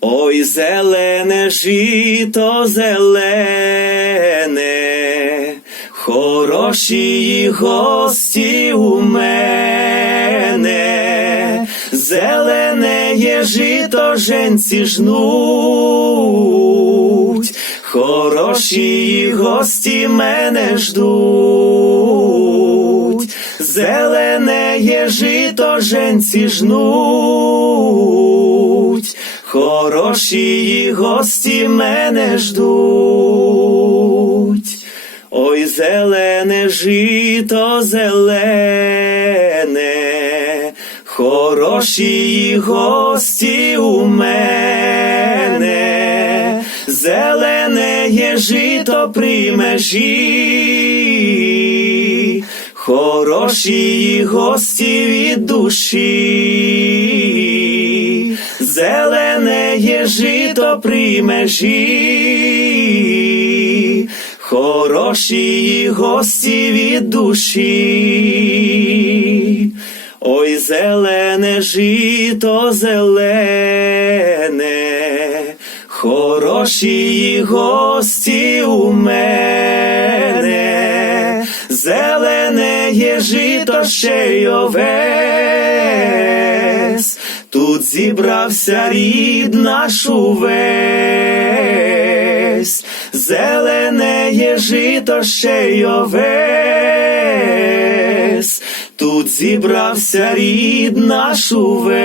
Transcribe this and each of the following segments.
Ой, зелене жито зелене, хороші гості у мене, зелене є жито женці жнуть, хороші гості мене ждуть, зелене є жито женці жнуть, хороші гості мене ждуть. Ой, зелене жито зелене, хороші гості у мене, зелене є жито при межі, хороші гості від душі, зелене жито при межі, хороші гості від душі. Ой, зелене жито зелене, хороші гості у мене, зелене є жито ще й тут зібрався рід наш увесь, зелене є жито ще й овес, тут зібрався рід наш увесь.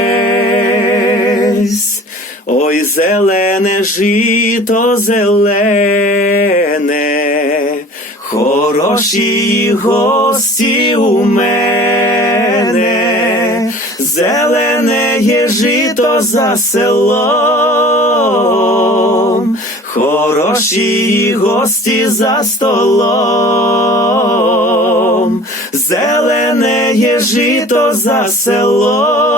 Ой, зелене жито зелене, хороші гості у мене, зелене жито за селом, хороші гості за столом, зелене є жито за селом,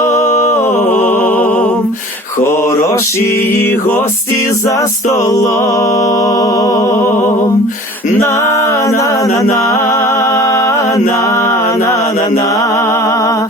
хороші гості за столом. На на на на на на на на